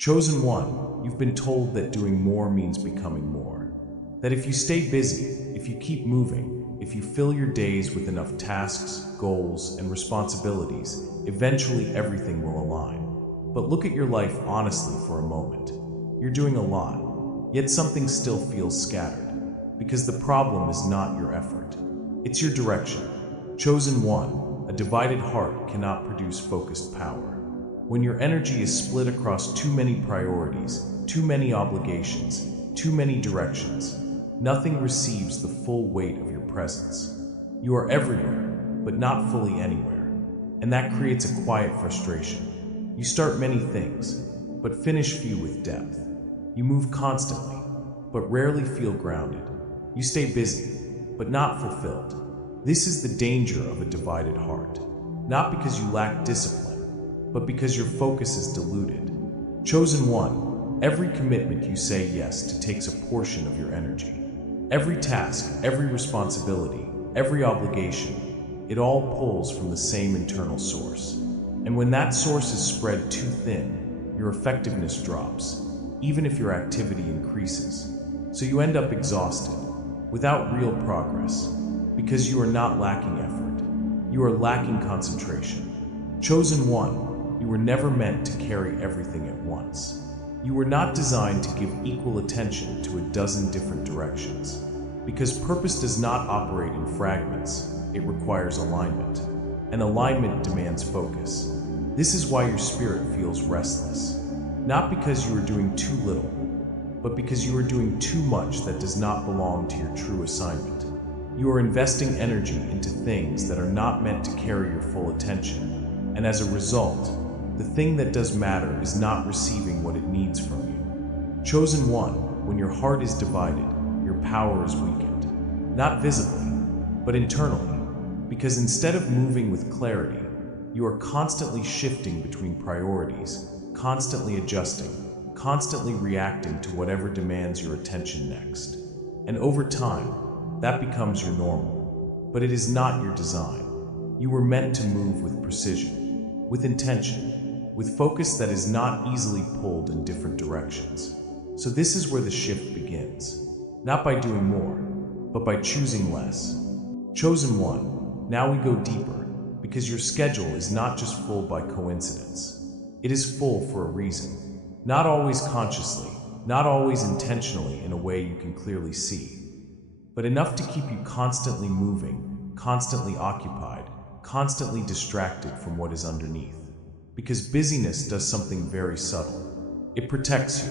Chosen one, you've been told that doing more means becoming more. That if you stay busy, if you keep moving, if you fill your days with enough tasks, goals, and responsibilities, eventually everything will align. But look at your life honestly for a moment. You're doing a lot, yet something still feels scattered. Because the problem is not your effort. It's your direction. Chosen one, a divided heart cannot produce focused power. When your energy is split across too many priorities, too many obligations, too many directions, nothing receives the full weight of your presence. You are everywhere, but not fully anywhere. And that creates a quiet frustration. You start many things, but finish few with depth. You move constantly, but rarely feel grounded. You stay busy, but not fulfilled. This is the danger of a divided heart. Not because you lack discipline, but because your focus is diluted. Chosen one, every commitment you say yes to takes a portion of your energy. Every task, every responsibility, every obligation, it all pulls from the same internal source. And when that source is spread too thin, your effectiveness drops, even if your activity increases. So you end up exhausted, without real progress, because you are not lacking effort. You are lacking concentration. Chosen one, you were never meant to carry everything at once. You were not designed to give equal attention to a dozen different directions. Because purpose does not operate in fragments, it requires alignment. And alignment demands focus. This is why your spirit feels restless. Not because you are doing too little, but because you are doing too much that does not belong to your true assignment. You are investing energy into things that are not meant to carry your full attention, and as a result, the thing that does matter is not receiving what it needs from you. Chosen one, when your heart is divided, your power is weakened. Not visibly, but internally, because instead of moving with clarity, you are constantly shifting between priorities, constantly adjusting, constantly reacting to whatever demands your attention next. And over time, that becomes your normal. But it is not your design. You were meant to move with precision, with intention, with focus that is not easily pulled in different directions. So this is where the shift begins. Not by doing more, but by choosing less. Chosen one, now we go deeper, because your schedule is not just full by coincidence. It is full for a reason. Not always consciously, not always intentionally in a way you can clearly see, but enough to keep you constantly moving, constantly occupied, constantly distracted from what is underneath. Because busyness does something very subtle. It protects you.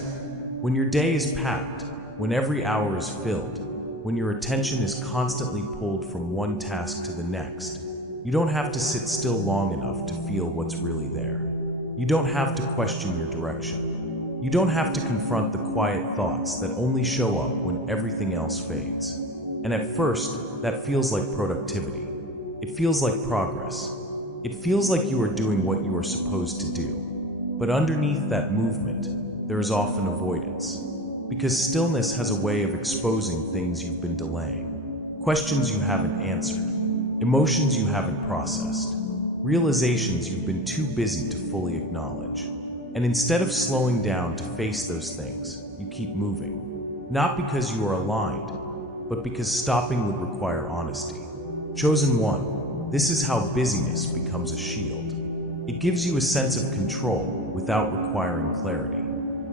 When your day is packed, when every hour is filled, when your attention is constantly pulled from one task to the next, you don't have to sit still long enough to feel what's really there. You don't have to question your direction. You don't have to confront the quiet thoughts that only show up when everything else fades. And at first, that feels like productivity. It feels like progress. It feels like you are doing what you are supposed to do. But underneath that movement, there is often avoidance. Because stillness has a way of exposing things you've been delaying. Questions you haven't answered. Emotions you haven't processed. Realizations you've been too busy to fully acknowledge. And instead of slowing down to face those things, you keep moving. Not because you are aligned, but because stopping would require honesty. Chosen one, this is how busyness becomes a shield. It gives you a sense of control without requiring clarity.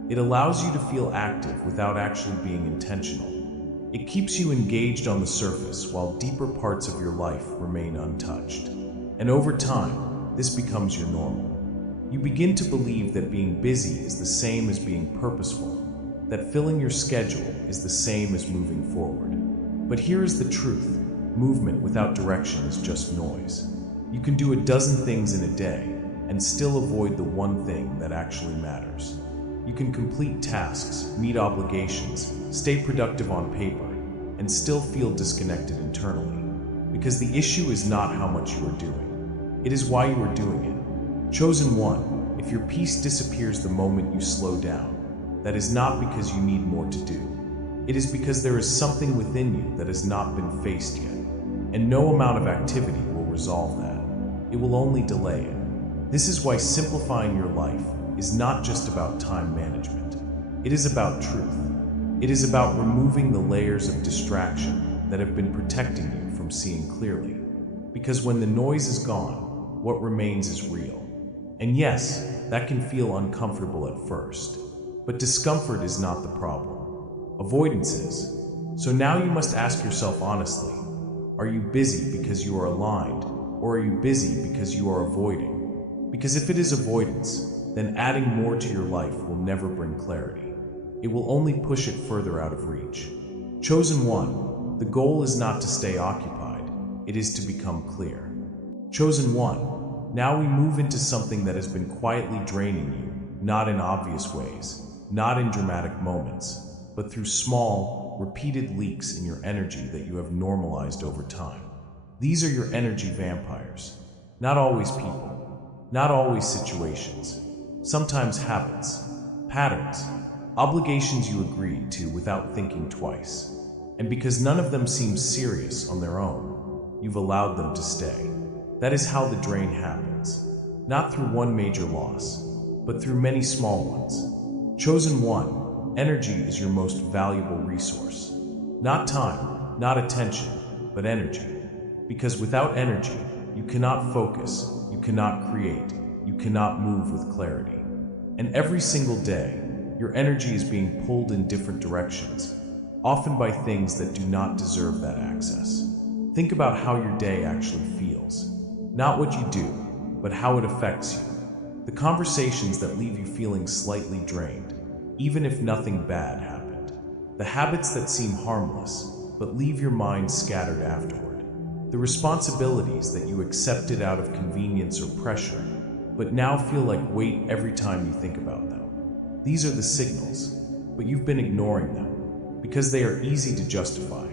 It allows you to feel active without actually being intentional. It keeps you engaged on the surface while deeper parts of your life remain untouched. And over time, this becomes your normal. You begin to believe that being busy is the same as being purposeful, that filling your schedule is the same as moving forward. But here is the truth. Movement without direction is just noise. You can do a dozen things in a day and still avoid the one thing that actually matters. You can complete tasks, meet obligations, stay productive on paper, and still feel disconnected internally. Because the issue is not how much you are doing. It is why you are doing it. Chosen one, if your peace disappears the moment you slow down, that is not because you need more to do. It is because there is something within you that has not been faced yet. And no amount of activity will resolve that. It will only delay it. This is why simplifying your life, is not just about time management. It is about truth. It is about removing the layers of distraction that have been protecting you from seeing clearly. Because when the noise is gone, what remains is real. And yes, that can feel uncomfortable at first. But discomfort is not the problem. Avoidance is. So now you must ask yourself honestly, are you busy because you are aligned, or are you busy because you are avoiding? Because if it is avoidance, then adding more to your life will never bring clarity. It will only push it further out of reach. Chosen one, the goal is not to stay occupied, it is to become clear. Chosen one, now we move into something that has been quietly draining you, not in obvious ways, not in dramatic moments, but through small, repeated leaks in your energy that you have normalized over time. These are your energy vampires. Not always people, not always situations, sometimes habits, patterns, obligations you agreed to without thinking twice. And because none of them seem serious on their own, you've allowed them to stay. That is how the drain happens. Not through one major loss, but through many small ones. Chosen one, energy is your most valuable resource. Not time, not attention, but energy. Because without energy, you cannot focus, you cannot create, you cannot move with clarity. And every single day, your energy is being pulled in different directions, often by things that do not deserve that access. Think about how your day actually feels. Not what you do, but how it affects you. The conversations that leave you feeling slightly drained, even if nothing bad happened. The habits that seem harmless, but leave your mind scattered afterward. The responsibilities that you accepted out of convenience or pressure, but now feel like weight every time you think about them. These are the signals, but you've been ignoring them because they are easy to justify.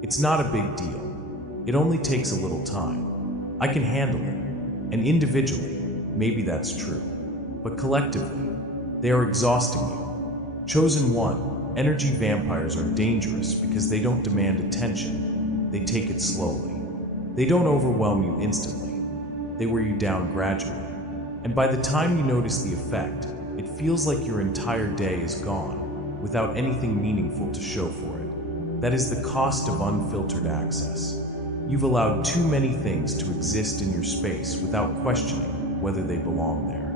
It's not a big deal. It only takes a little time. I can handle it. And individually, maybe that's true. But collectively, they are exhausting you. Chosen one, energy vampires are dangerous because they don't demand attention. They take it slowly. They don't overwhelm you instantly. They wear you down gradually. And by the time you notice the effect, it feels like your entire day is gone, without anything meaningful to show for it. That is the cost of unfiltered access. You've allowed too many things to exist in your space without questioning whether they belong there.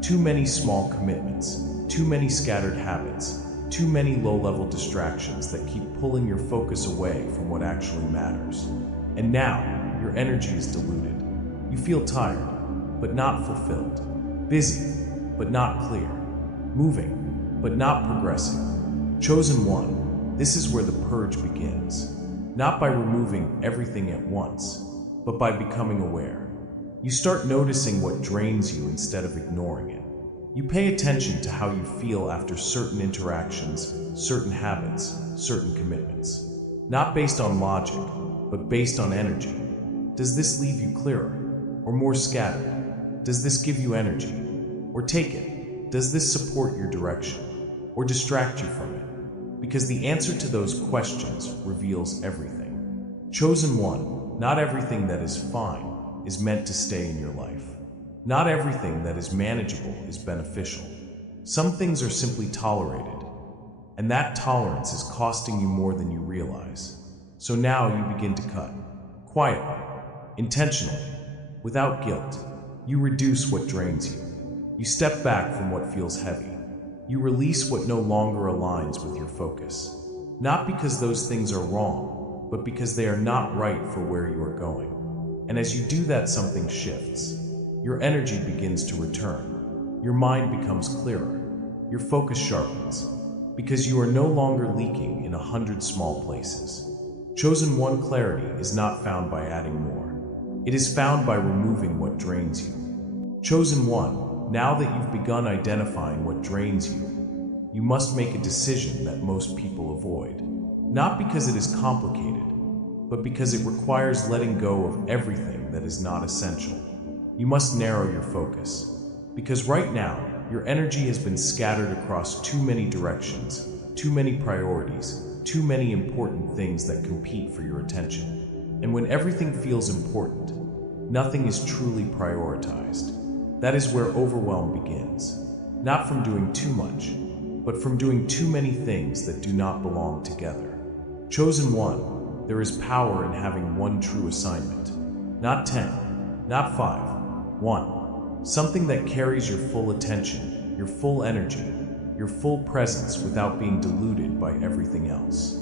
Too many small commitments, too many scattered habits, too many low-level distractions that keep pulling your focus away from what actually matters. And now, your energy is diluted. You feel tired, but not fulfilled. Busy, but not clear. Moving, but not progressing. Chosen one, this is where the purge begins. Not by removing everything at once, but by becoming aware. You start noticing what drains you instead of ignoring it. You pay attention to how you feel after certain interactions, certain habits, certain commitments. Not based on logic, but based on energy. Does this leave you clearer, or more scattered? Does this give you energy? Or take it? Does this support your direction? Or distract you from it? Because the answer to those questions reveals everything. Chosen one, not everything that is fine is meant to stay in your life. Not everything that is manageable is beneficial. Some things are simply tolerated, and that tolerance is costing you more than you realize. So now you begin to cut. Quietly, intentionally, without guilt. You reduce what drains you. You step back from what feels heavy. You release what no longer aligns with your focus. Not because those things are wrong, but because they are not right for where you are going. And as you do that, something shifts. Your energy begins to return. Your mind becomes clearer. Your focus sharpens. Because you are no longer leaking in 100 small places. Chosen one, clarity is not found by adding more. It is found by removing what drains you. Chosen one, now that you've begun identifying what drains you, you must make a decision that most people avoid. Not because it is complicated, but because it requires letting go of everything that is not essential. You must narrow your focus. Because right now, your energy has been scattered across too many directions, too many priorities, too many important things that compete for your attention. And when everything feels important, nothing is truly prioritized. That is where overwhelm begins. not from doing too much, but from doing too many things that do not belong together. Chosen one, there is power in having one true assignment. Not 10, not 5, one. Something that carries your full attention, your full energy, your full presence without being diluted by everything else.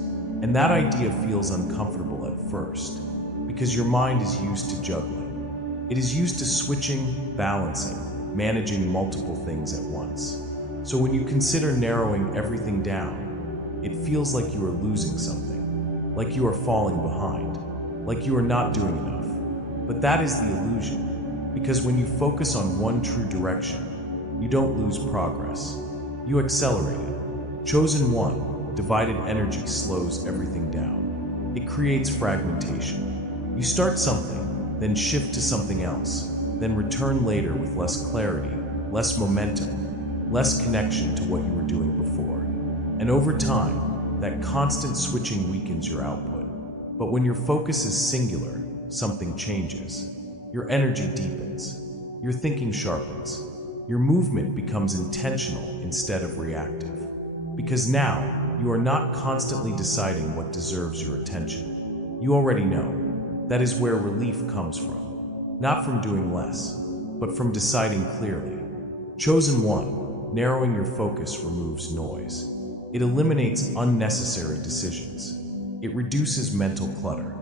And that idea feels uncomfortable at first, because your mind is used to juggling. It is used to switching, balancing, managing multiple things at once. So when you consider narrowing everything down, it feels like you are losing something, like you are falling behind, like you are not doing enough. But that is the illusion, because when you focus on one true direction, you don't lose progress. You accelerate it. Chosen one, divided energy slows everything down. It creates fragmentation. You start something, then shift to something else, then return later with less clarity, less momentum, less connection to what you were doing before. And over time, that constant switching weakens your output. But when your focus is singular, something changes. Your energy deepens. Your thinking sharpens. Your movement becomes intentional instead of reactive. Because now, you are not constantly deciding what deserves your attention. You already know. That is where relief comes from. Not from doing less, but from deciding clearly. Chosen one, narrowing your focus removes noise. It eliminates unnecessary decisions. It reduces mental clutter.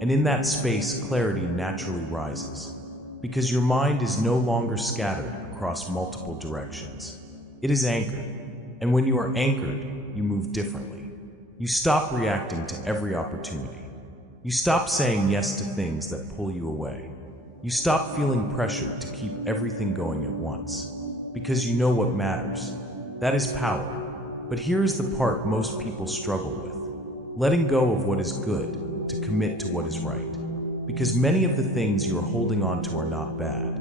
And in that space, clarity naturally rises. Because your mind is no longer scattered across multiple directions. It is anchored. And when you are anchored, you move differently. You stop reacting to every opportunity. You stop saying yes to things that pull you away. You stop feeling pressured to keep everything going at once. Because you know what matters. That is power. But here is the part most people struggle with. Letting go of what is good to commit to what is right. Because many of the things you are holding on to are not bad.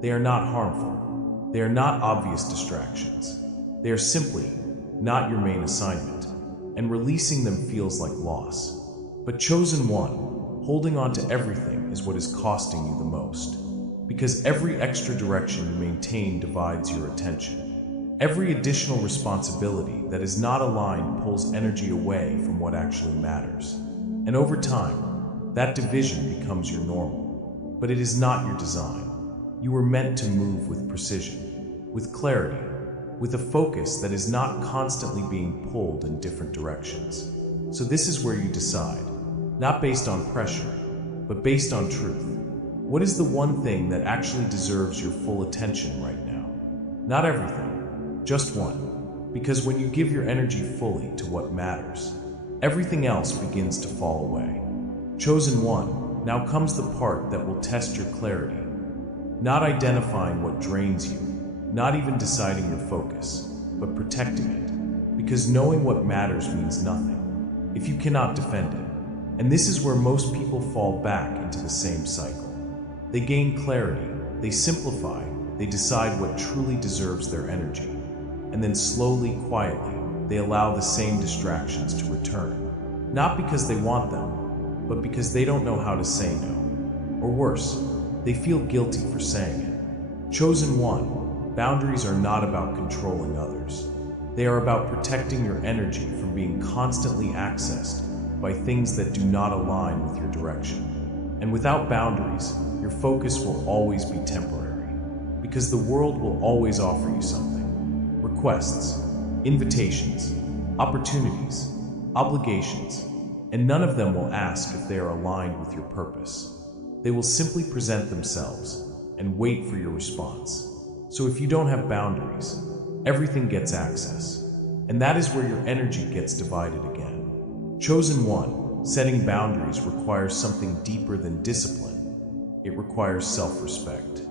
They are not harmful. They are not obvious distractions. They are simply not your main assignment. And releasing them feels like loss. But chosen one, holding on to everything is what is costing you the most. Because every extra direction you maintain divides your attention. Every additional responsibility that is not aligned pulls energy away from what actually matters. And over time, that division becomes your normal. But it is not your design. You were meant to move with precision, with clarity, with a focus that is not constantly being pulled in different directions. So this is where you decide, not based on pressure, but based on truth. What is the one thing that actually deserves your full attention right now? Not everything, just one. Because when you give your energy fully to what matters, everything else begins to fall away. Chosen one, now comes the part that will test your clarity. Not identifying what drains you, not even deciding your focus, but protecting it. Because knowing what matters means nothing if you cannot defend it. And this is where most people fall back into the same cycle. They gain clarity, they simplify, they decide what truly deserves their energy. And then slowly, quietly, they allow the same distractions to return. Not because they want them, but because they don't know how to say no. Or worse, they feel guilty for saying it. Chosen one, boundaries are not about controlling others. They are about protecting your energy from being constantly accessed by things that do not align with your direction. And without boundaries, your focus will always be temporary. Because the world will always offer you something. Requests, invitations, opportunities, obligations, and none of them will ask if they are aligned with your purpose. They will simply present themselves and wait for your response. So if you don't have boundaries, everything gets access. And that is where your energy gets divided again. Chosen one, setting boundaries requires something deeper than discipline. It requires self-respect.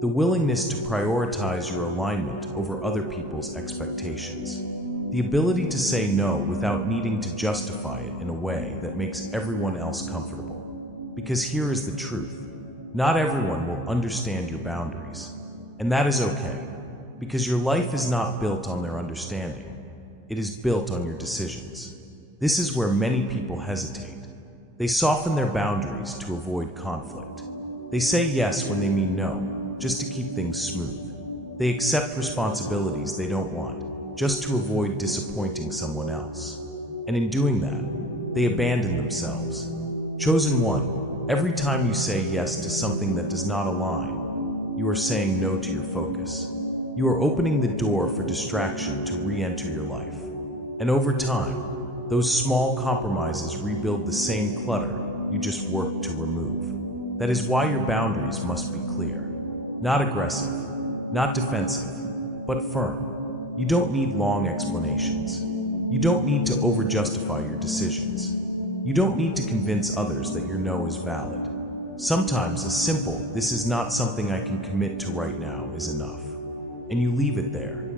The willingness to prioritize your alignment over other people's expectations. The ability to say no without needing to justify it in a way that makes everyone else comfortable. Because here is the truth. Not everyone will understand your boundaries. And that is okay. Because your life is not built on their understanding. It is built on your decisions. This is where many people hesitate. They soften their boundaries to avoid conflict. They say yes when they mean no, just to keep things smooth. They accept responsibilities they don't want, just to avoid disappointing someone else. And in doing that, they abandon themselves. Chosen one, every time you say yes to something that does not align, you are saying no to your focus. You are opening the door for distraction to re-enter your life. And over time, those small compromises rebuild the same clutter you just worked to remove. That is why your boundaries must be clear. Not aggressive, not defensive, but firm. You don't need long explanations. You don't need to over-justify your decisions. You don't need to convince others that your no is valid. Sometimes a simple, "this is not something I can commit to right now," is enough. And you leave it there.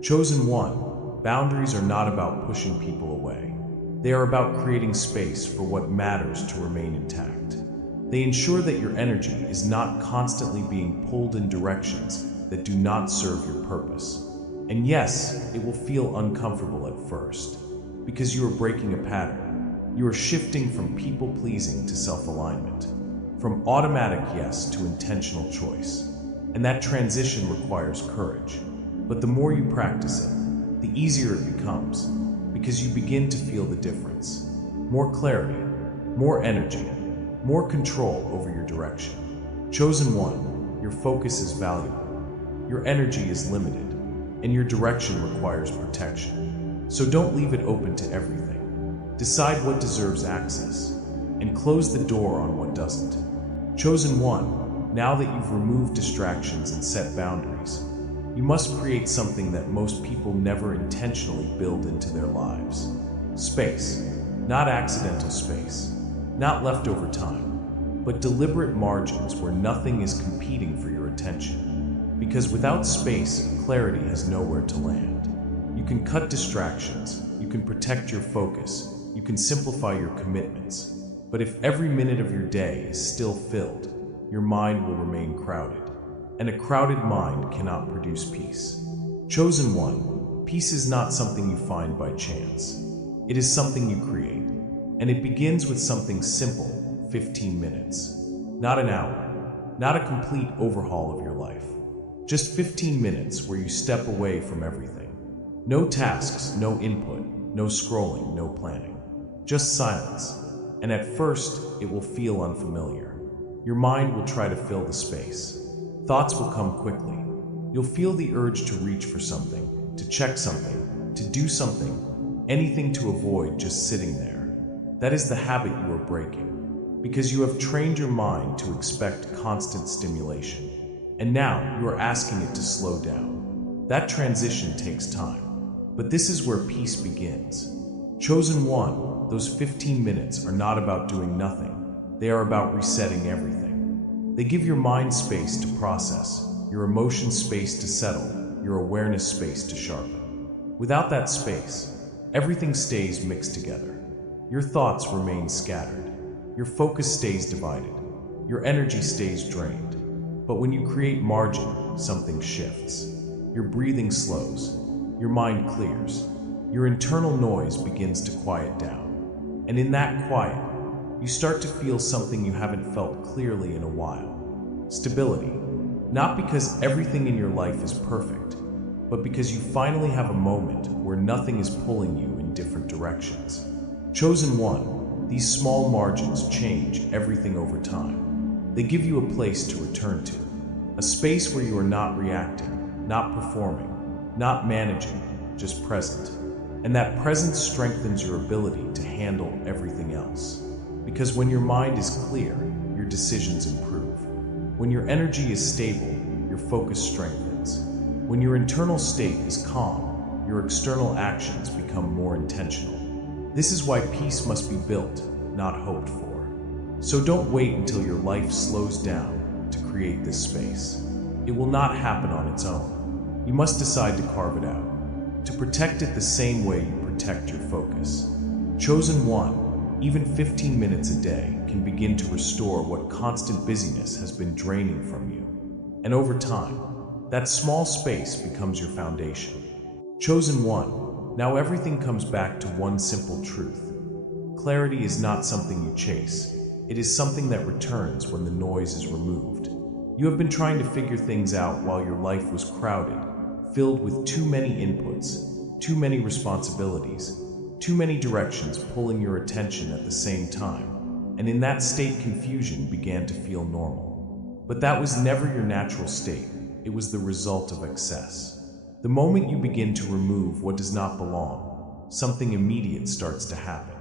Chosen one, boundaries are not about pushing people away. They are about creating space for what matters to remain intact. They ensure that your energy is not constantly being pulled in directions that do not serve your purpose. And yes, it will feel uncomfortable at first, because you are breaking a pattern. You are shifting from people-pleasing to self-alignment, from automatic yes to intentional choice. And that transition requires courage. But the more you practice it, the easier it becomes, because you begin to feel the difference. More clarity, more energy, more control over your direction. Chosen one, your focus is valuable. Your energy is limited, and your direction requires protection. So don't leave it open to everything. Decide what deserves access, and close the door on what doesn't. Chosen one, now that you've removed distractions and set boundaries, you must create something that most people never intentionally build into their lives. Space, not accidental space, not leftover time, but deliberate margins where nothing is competing for your attention. Because without space, clarity has nowhere to land. You can cut distractions, you can protect your focus, you can simplify your commitments. But if every minute of your day is still filled, your mind will remain crowded. And a crowded mind cannot produce peace. Chosen one, peace is not something you find by chance. It is something you create. And it begins with something simple, 15 minutes. Not an hour, not a complete overhaul of your life. Just 15 minutes where you step away from everything. No tasks, no input, no scrolling, no planning. Just silence. And at first, it will feel unfamiliar. Your mind will try to fill the space. Thoughts will come quickly. You'll feel the urge to reach for something, to check something, to do something, anything to avoid just sitting there. That is the habit you are breaking, because you have trained your mind to expect constant stimulation. And now you are asking it to slow down. That transition takes time, but this is where peace begins. Chosen one, those 15 minutes are not about doing nothing. They are about resetting everything. They give your mind space to process, your emotions space to settle, your awareness space to sharpen. Without that space, everything stays mixed together. Your thoughts remain scattered. Your focus stays divided. Your energy stays drained. But when you create margin, something shifts. Your breathing slows. Your mind clears. Your internal noise begins to quiet down. And in that quiet, you start to feel something you haven't felt clearly in a while. Stability. Not because everything in your life is perfect, but because you finally have a moment where nothing is pulling you in different directions. Chosen one, these small margins change everything over time. They give you a place to return to, a space where you are not reacting, not performing, not managing, just present. And that presence strengthens your ability to handle everything else. Because when your mind is clear, your decisions improve. When your energy is stable, your focus strengthens. When your internal state is calm, your external actions become more intentional. This is why peace must be built, not hoped for. So don't wait until your life slows down to create this space. It will not happen on its own. You must decide to carve it out, to protect it the same way you protect your focus. Chosen one, even 15 minutes a day can begin to restore what constant busyness has been draining from you. And over time, that small space becomes your foundation. Chosen one, now everything comes back to one simple truth. Clarity is not something you chase. It is something that returns when the noise is removed. You have been trying to figure things out while your life was crowded, filled with too many inputs, too many responsibilities, too many directions pulling your attention at the same time, and in that state confusion began to feel normal. But that was never your natural state, it was the result of excess. The moment you begin to remove what does not belong, something immediate starts to happen.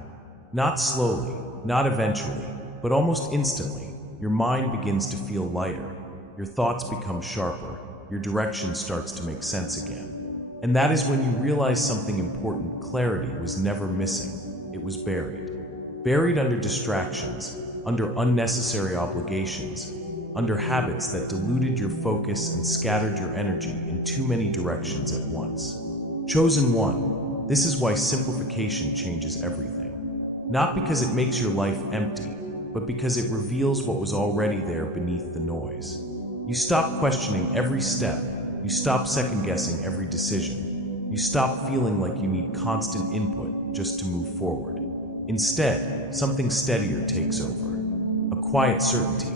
Not slowly, not eventually, but almost instantly, your mind begins to feel lighter, your thoughts become sharper, your direction starts to make sense again. And that is when you realize something important. Clarity was never missing, it was buried. Buried under distractions, under unnecessary obligations, under habits that diluted your focus and scattered your energy in too many directions at once. Chosen one, this is why simplification changes everything. Not because it makes your life empty, but because it reveals what was already there beneath the noise. You stop questioning every step, you stop second-guessing every decision, you stop feeling like you need constant input just to move forward. Instead, something steadier takes over, a quiet certainty,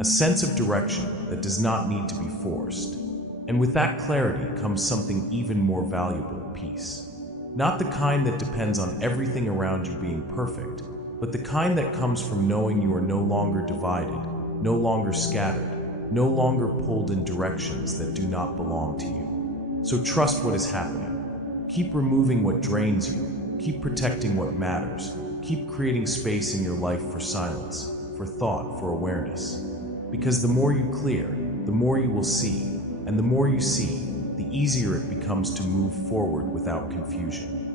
a sense of direction that does not need to be forced. And with that clarity comes something even more valuable: peace. Not the kind that depends on everything around you being perfect, but the kind that comes from knowing you are no longer divided, no longer scattered, no longer pulled in directions that do not belong to you. So trust what is happening. Keep removing what drains you, keep protecting what matters, keep creating space in your life for silence, for thought, for awareness. Because the more you clear, the more you will see, and the more you see, the easier it becomes to move forward without confusion.